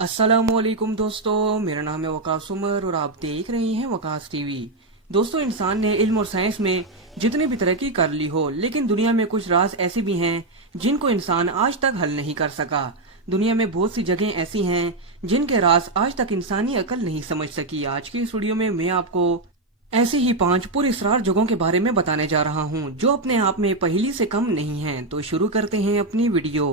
अस्सलामुअलैकुम दोस्तों, मेरा नाम है वकास उमर और आप देख रहे हैं वकास टीवी। दोस्तों, इंसान ने इल्म और साइंस में जितनी भी तरक्की कर ली हो, लेकिन दुनिया में कुछ राज ऐसे भी हैं जिनको इंसान आज तक हल नहीं कर सका। दुनिया में बहुत सी जगह ऐसी हैं जिनके राज आज तक इंसानी अकल नहीं समझ सकी। आज की इस वीडियो में मैं आपको ऐसी ही 5 पुरअसरार जगहों के बारे में बताने जा रहा हूँ जो अपने आप में पहेली से कम नहीं है। तो शुरू करते हैं अपनी वीडियो।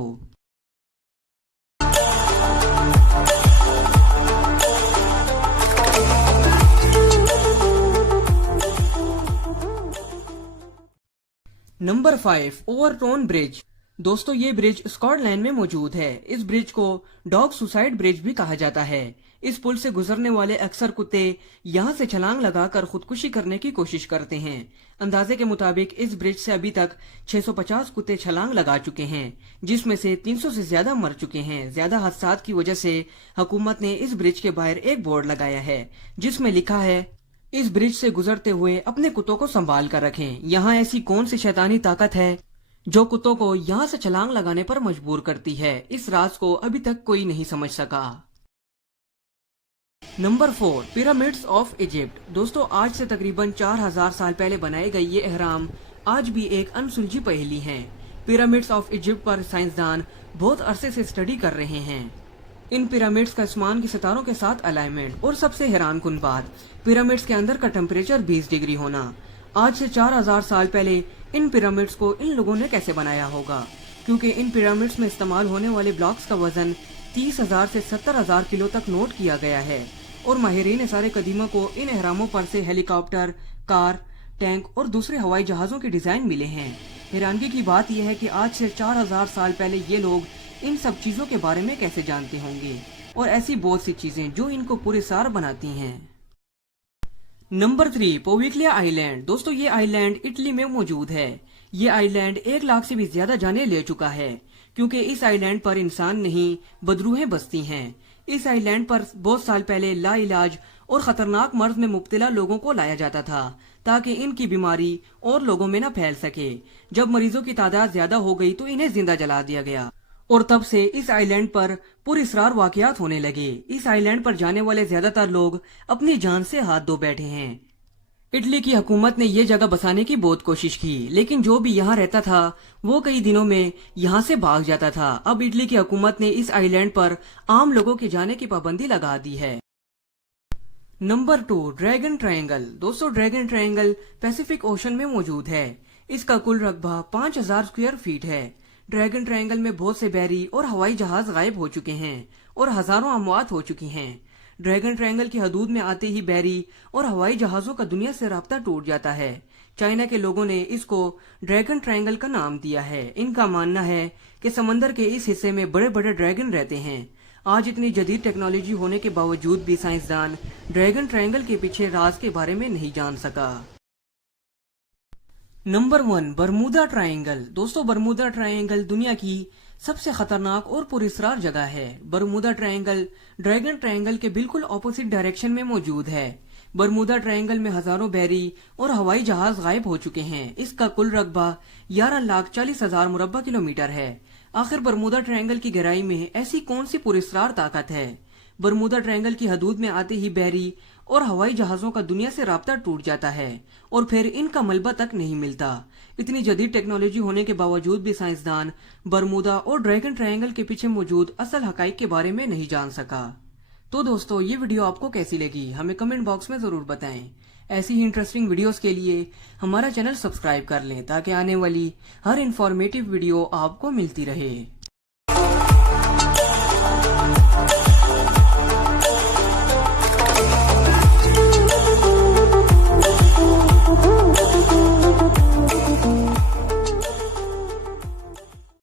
Number 5, overtone bridge. दोस्तों, ये ब्रिज स्कॉटलैंड में मौजूद है। इस ब्रिज को डॉग सुसाइड ब्रिज भी कहा जाता है। इस पुल से गुजरने वाले अक्सर कुत्ते यहाँ से छलांग लगाकर खुदकुशी करने की कोशिश करते हैं। अंदाजे के मुताबिक इस ब्रिज से अभी तक 650 कुत्ते छलांग लगा चुके हैं, जिसमें से 300 से ज्यादा मर चुके हैं। ज्यादा हादसात की वजह से हुकूमत ने इस ब्रिज के बाहर एक बोर्ड लगाया है जिसमें लिखा है, इस ब्रिज से गुजरते हुए अपने कुत्तों को संभाल कर रखें। यहाँ ऐसी कौन सी शैतानी ताकत है जो कुत्तों को यहाँ से छलांग लगाने पर मजबूर करती है? इस राज को अभी तक कोई नहीं समझ सका। Number 4, pyramids of Egypt. दोस्तों, आज से तकरीबन 4000 साल पहले बनाए गए ये अहराम आज भी एक अनसुलझी पहेली हैं। पिरामिड्स ऑफ इजिप्ट पर साइंसदान बहुत अरसे से स्टडी कर रहे हैं। इन पिरामिड्स का आसमान की सितारों के साथ अलाइनमेंट और सबसे हैरान कुन बात, पिरामिड्स के अंदर का टेम्परेचर 20 डिग्री होना। आज से 4000 साल पहले इन पिरामिड्स को इन लोगों ने कैसे बनाया होगा? क्योंकि इन पिरामिड्स में इस्तेमाल होने वाले ब्लॉक्स का वजन 30,000 से 70,000 किलो तक नोट किया गया है और माहिरीन सारे कदीमों को इन अहरामों पर से हेलीकॉप्टर, कार, टैंक और दूसरे हवाई जहाजों के डिजाइन मिले हैं। हैरानगी की बात यह है कि आज से 4000 साल पहले ये लोग इन सब चीजों के बारे में कैसे जानते होंगे, और ऐसी बहुत सी चीजें जो इनको पुरअसरार बनाती हैं। Number 3, Poveglia island. दोस्तों, ये आइलैंड इटली में मौजूद है। ये आइलैंड 1 लाख से भी ज्यादा जाने ले चुका है, क्योंकि इस आइलैंड पर इंसान नहीं बदरूहें बसती हैं। इस आइलैंड पर बहुत साल पहले लाइलाज और खतरनाक मर्ज में मुब्तला लोगों को लाया जाता था ताकि इनकी बीमारी और लोगों में न फैल सके। जब मरीजों की तादाद ज्यादा हो गई तो इन्हें जिंदा जला दिया गया और तब से इस आइलैंड पर पुरअसरार वाकयात होने लगे। इस आइलैंड पर जाने वाले ज्यादातर लोग अपनी जान से हाथ धो बैठे हैं। इटली की हुकूमत ने ये जगह बसाने की बहुत कोशिश की, लेकिन जो भी यहाँ रहता था वो कई दिनों में यहाँ से भाग जाता था। अब इटली की हुकूमत ने इस आइलैंड पर आम लोगों के जाने की पाबंदी लगा दी है। Number 2, dragon triangle. दोस्तों, ड्रैगन ट्रायंगल पैसिफिक ओशन में मौजूद है। इसका कुल रकबा 5000 स्क्वायर फीट है। ड्रैगन ट्रायंगल में बहुत से बैरी और हवाई जहाज गायब हो चुके हैं और हजारों अमवात हो चुकी हैं। ड्रैगन ट्रायंगल की हदूद में आते ही बैरी और हवाई जहाजों का दुनिया से राब्ता टूट जाता है। चाइना के लोगों ने इसको ड्रैगन ट्रायंगल का नाम दिया है। इनका मानना है कि समंदर के इस हिस्से में बड़े बड़े ड्रैगन रहते हैं। आज इतनी जदीद टेक्नोलॉजी होने के बावजूद भी साइंसदान ड्रैगन ट्रायंगल के पीछे राज के बारे में नहीं जान सका। Number 1, Bermuda triangle. दोस्तों, बरमूदा ट्रायंगल दुनिया की सबसे खतरनाक और पुरअसरार जगह है। बरमूदा ट्रायंगल ड्रैगन ट्रायंगल के बिल्कुल ऑपोजिट डायरेक्शन में मौजूद है। बरमूदा ट्रायंगल में हजारों बैरी और हवाई जहाज गायब हो चुके हैं। इसका कुल रकबा 11,40,000 मुरब्बा किलोमीटर है। आखिर बरमूदा ट्रायंगल की गहराई में ऐसी कौन सी पुरअसरार ताकत है? बरमूदा ट्रायंगल की हदूद में आते ही बैरी और हवाई जहाजों का दुनिया से राब्ता टूट जाता है और फिर इनका मलबा तक नहीं मिलता। इतनी जदीद टेक्नोलॉजी होने के बावजूद भी साइंसदान बरमूदा और ड्रैगन ट्रायंगल के पीछे मौजूद असल हकाइक के बारे में नहीं जान सका। तो दोस्तों, ये वीडियो आपको कैसी लगी हमें कमेंट बॉक्स में जरूर बताएं। ऐसी ही इंटरेस्टिंग वीडियोस के लिए हमारा चैनल सब्सक्राइब कर लें ताकि आने वाली हर इंफॉर्मेटिव वीडियो आपको मिलती रहे।